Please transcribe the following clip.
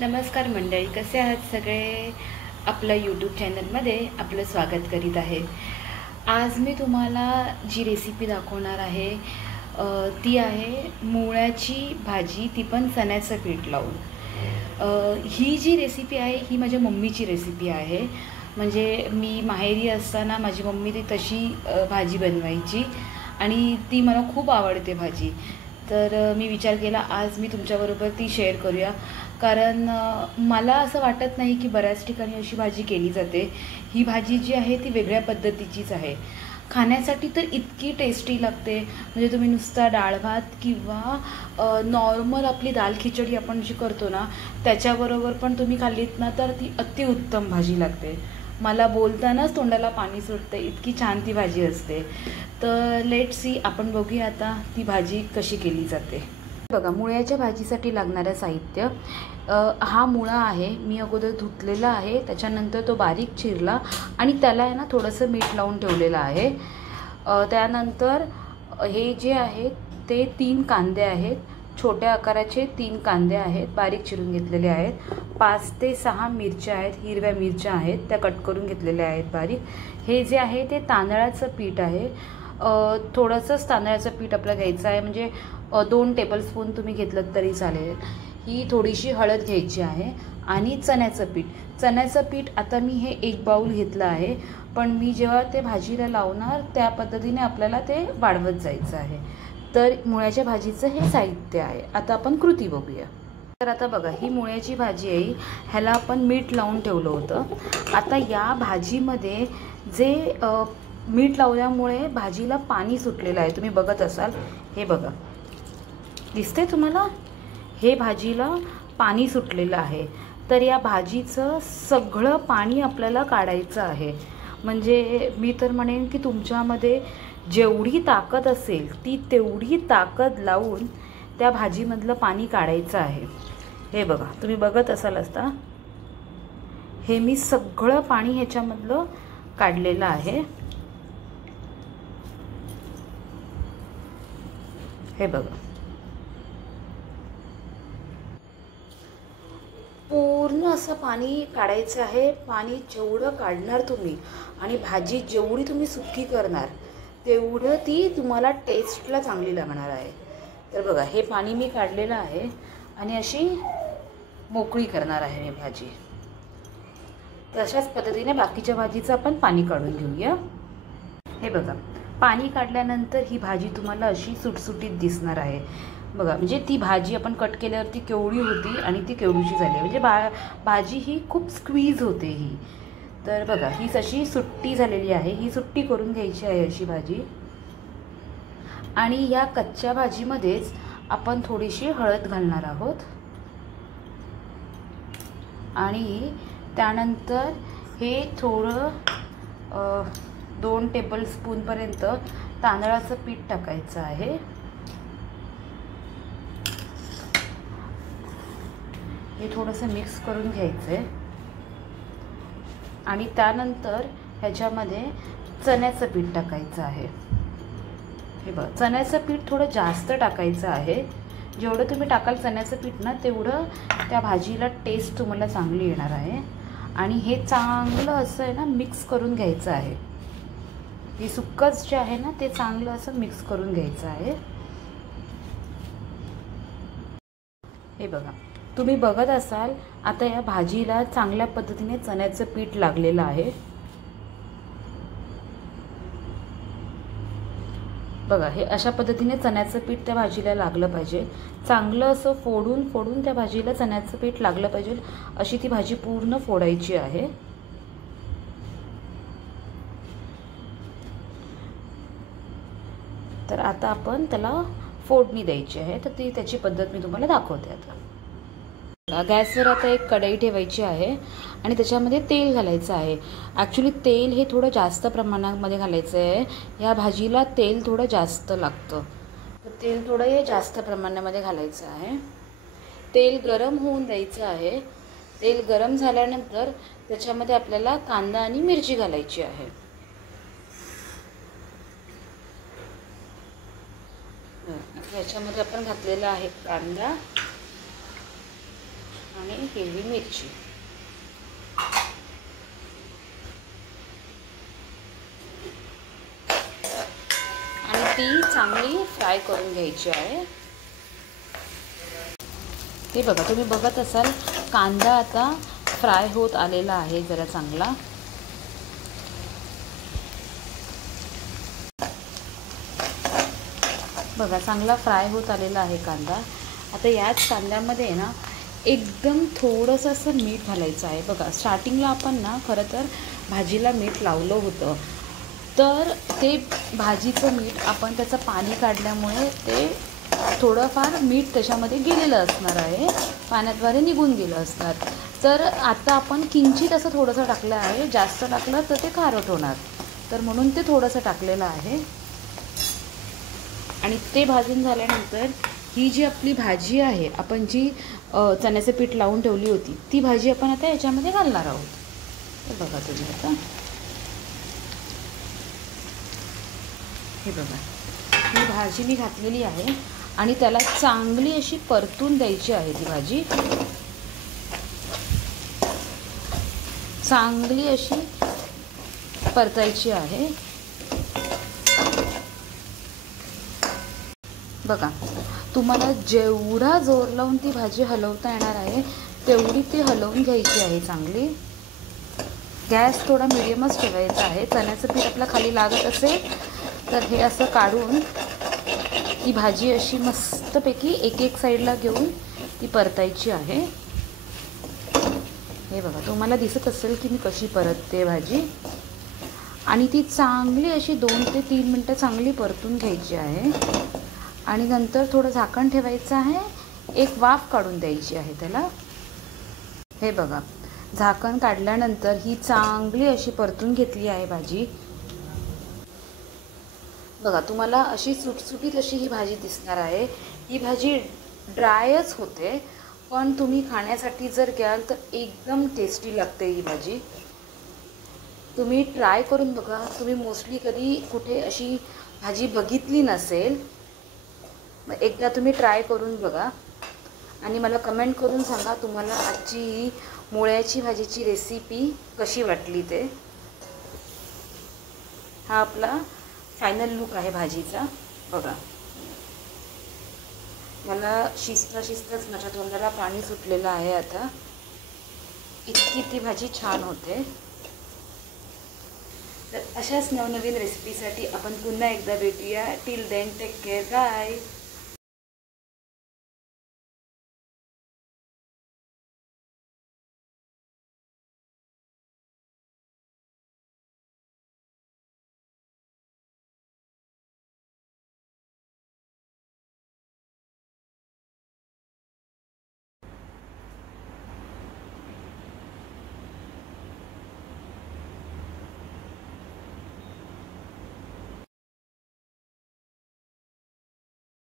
नमस्कार मंडळी, कसे आहात सगळे? आपलं यूट्यूब चॅनलमध्ये आपलं स्वागत करीत आहे. आज मी तुम्हाला जी रेसिपी दाखवणार आहे ती आहे मुळ्याची भाजी, ती पण चण्याचं पीठ लावून. ही जी रेसिपी आहे ही माझ्या मम्मीची रेसिपी आहे. म्हणजे मी माहेरी असताना माझी मम्मी ती तशी भाजी बनवायची आणि ती मला खूप आवडते भाजी. तर मी विचार केला आज मी तुमच्याबरोबर ती शेअर करूया. कारण मला असं वाटत नाही की बऱ्याच ठिकाणी अशी भाजी केली जाते. ही भाजी जी आहे ती वेगळ्या पद्धतीचीच आहे. खाण्यासाठी तर इतकी टेस्टी लागते, म्हणजे तुम्ही नुसता डाळ भात किंवा नॉर्मल आपली दाल खिचडी आपण जी करतो ना त्याच्याबरोबर पण तुम्ही खाल्लीत ना तर ती अतिउत्तम भाजी लागते. मला बोलतानाच तोंडाला पाणी सुटते, इतकी छान ती भाजी असते. तर लेट सी, आपण बघूया आता ती भाजी कशी केली जाते. बघा, मुळ्याच्या भाजीसाठी लागणारं साहित्य, हा मुळा आहे. मी अगोदर धुतलेला आहे, त्याच्यानंतर तो बारीक चिरला आणि त्याला आहे ना थोडंसं मीठ लावून ठेवलेलं आहे. त्यानंतर हे जे आहेत ते 3 कांदे आहेत, छोट्या आकाराचे 3 कांदे आहेत, बारीक चिरून घेतलेले आहेत. 5 ते 6 मिरच्या आहेत, हिरव्या मिरच्या आहेत, त्या कट करून घेतलेल्या आहेत बारीक. हे जे आहे ते तांदळाचं पीठ आहे. थोडंसंच तांदळाचं पीठ आपल्याला घ्यायचं आहे, म्हणजे 2 टेबलस्पून तुम्ही घेतलं तरी चालेल. ही थोडीशी हळद घ्यायची आहे आणि चण्याचं पीठ आता मी हे 1 बाऊल घेतलं आहे. पण मी जेव्हा ते भाजीला लावणार त्या पद्धतीने आपल्याला ते वाढवत जायचं आहे. तर मुळ्याच्या भाजीचं हे साहित्य आहे. आता आपण कृती बघूया. तर आता बघा, ही मुळ्याची भाजी आहे, ह्याला आपण मीठ लावून ठेवलं होतं. आता या भाजीमध्ये जे मीठ लावल्यामुळे भाजीला पाणी सुटलेलं आहे, तुम्ही बघत असाल. हे बघा, दिसते तुम्हाला? हे भाजीला पाणी सुटलेलं आहे. तर या भाजीचं सगळं पाणी आपल्याला काढायचं आहे. म्हणजे मी तर म्हणेन की तुमच्यामध्ये जेवढी ताकद असेल ती तेवढी ताकद लावून त्या भाजीमधलं पाणी काढायचं आहे. हे बघा, तुम्ही बघत असाल असता, हे मी सगळं पाणी ह्याच्यामधलं काढलेलं आहे. हे बघा, पूर्ण असं पाणी काढायचं आहे. पाणी जेवढं काढणार तुम्ही आणि भाजी जेवढी तुम्ही सुकी करणार तेवढं ती तुम्हाला टेस्टला चांगली लागणार आहे. तर बघा, हे पाणी मी काढलेलं आहे आणि अशी मोकळी करणार आहे मी भाजी. तशाच पद्धतीने बाकीच्या भाजीचं आपण पाणी काढून घेऊया. हे बघा, पाणी काढल्यानंतर ही भाजी तुम्हाला अशी सुटसुटीत दिसणार आहे. बघा, म्हणजे ती भाजी आपण कट केल्यावरती केवढी होती आणि ती केवढीशी झाली, म्हणजे भाजी ही खूप स्क्वीज होते ही. तर बघा, ही अशी सुट्टी झालेली आहे. ही सुट्टी करून घ्यायची आहे अशी भाजी. आणि या कच्च्या भाजीमध्येच आपण थोडीशी हळद घालणार आहोत आणि त्यानंतर हे थोडं 2 टेबलस्पूनपर्यंत तांदळाचं पीठ टाकायचं आहे. हे थोडंसं मिक्स करून घ्यायचं आहे आणि त्यानंतर ह्याच्यामध्ये चण्याचं पीठ टाकायचं आहे. हे बघ, चण्याचं पीठ थोडं जास्त टाकायचं आहे. जेवढं तुम्ही टाकाल चण्याचं पीठ ना तेवढं त्या भाजीला टेस्ट तुम्हाला चांगली येणार आहे. आणि हे चांगलं असं आहे ना मिक्स करून घ्यायचं आहे. हे सुक्कच जे आहे ना ते चांगलं असं मिक्स करून घ्यायचं आहे. हे बघा, तुम्ही बघत असाल आता या भाजीला चांगल्या पद्धतीने चण्याचं पीठ लागलेलं आहे. बघा, हे अशा पद्धतीने चण्याचं पीठ त्या भाजीला लागलं पाहिजे. चांगलं असं फोडून फोडून त्या भाजीला चण्याचं पीठ लागलं पाहिजे, अशी ती भाजी पूर्ण फोडायची आहे. तर आता आपण त्याला फोडणी द्यायची आहे. तर ती त्याची पद्धत मी तुम्हाला दाखवते. आता गॅसवर आता एक कढई ठेवायची आहे आणि त्याच्यामध्ये तेल घालायचं आहे. ॲक्च्युली तेल हे थोडं जास्त प्रमाणामध्ये घालायचं आहे. ह्या भाजीला तेल थोडं जास्त लागतं, तर तेल थोडं हे जास्त प्रमाणामध्ये घालायचं आहे. तेल गरम होऊन द्यायचं आहे. तेल गरम झाल्यानंतर त्याच्यामध्ये आपल्याला कांदा आणि मिरची घालायची आहे. याच्यामध्ये आपण घातलेला आहे कांदा आणि हिरवी मिरची. आणि ती चांगली फ्राय करून घ्यायची आहे. हे बघा, तुम्ही बघत असाल कांदा आता फ्राय होत आलेला आहे जरा चांगला. बघा, चांगला फ्राय होत आलेला आहे कांदा. आता याच कांद्यामध्ये ना एकदम थोडंसं असं मीठ घालायचं आहे. बघा, स्टार्टिंगला आपण ना खरं तर भाजीला मीठ लावलं होतं, तर ते भाजीचं मीठ आपण त्याचं पाणी काढल्यामुळे ते थोडंफार मीठ त्याच्यामध्ये गेलेलं असणार आहे, पाण्याद्वारे निघून गेलं असणार. तर आता आपण किंचित असं थोडंसं टाकलं आहे. जास्त टाकलं तर ते खारट होणार, तर म्हणून ते थोडंसं टाकलेलं आहे. आणि ते भाजून झाल्यानंतर ही जी आपली भाजी आहे, आपण जी चण्याचं पीठ लावून ठेवली होती, ती भाजी आपण आता याच्यामध्ये घालणार आहोत. हे बघा तुम्ही आता, हे बघा, ही भाजी मी घातलेली आहे आणि त्याला चांगली अशी परतून द्यायची आहे. ती भाजी चांगली अशी परतायची आहे. बघा, तुम्हाला जेवढा जोर लावून ती भाजी हलवता येणार आहे तेवढी ती हलवून घ्यायची आहे चांगली. गॅस थोडा मिडियमच ठेवायचा आहे. चण्याचं पीठ आपलं खाली लागत असेल तर हे असं काढून ती भाजी अशी मस्तपैकी एक एक साईडला घेऊन ती परतायची आहे. हे बघा, तुम्हाला दिसत असेल की मी कशी परतते भाजी. आणि ती चांगली अशी 2 ते 3 मिनटं चांगली परतून घ्यायची आहे. आणि नंतर थोडं झाकण ठेवायचं आहे, एक वाफ काढून द्यायची आहे त्याला. हे बघा, झाकण काढल्यानंतर ही चांगली अशी परतून घेतली आहे भाजी. बघा, तुम्हाला अशी सुटसुटीत अशी ही भाजी दिसणार आहे. ही भाजी ड्रायच होते, पण तुम्ही खाण्यासाठी जर घ्याल तर एकदम टेस्टी लागते ही भाजी. तुम्ही ट्राय करून बघा. तुम्ही मोस्टली कधी कुठे अशी भाजी बघितली नसेल, मग एकदा तुम्ही ट्राय करून बघा आणि मला कमेंट करून सांगा तुम्हाला आजची ही मुळ्याची भाजीची रेसिपी कशी वाटली ते. हा आपला फायनल लुक आहे भाजीचा. बघा, मला शिजताच माझ्या तोंडाला पाणी सुटलेलं आहे आता. इतकी ती भाजी छान होते. तर अशाच नवनवीन रेसिपीसाठी आपण पुन्हा एकदा भेटूया. Till then take care, bye.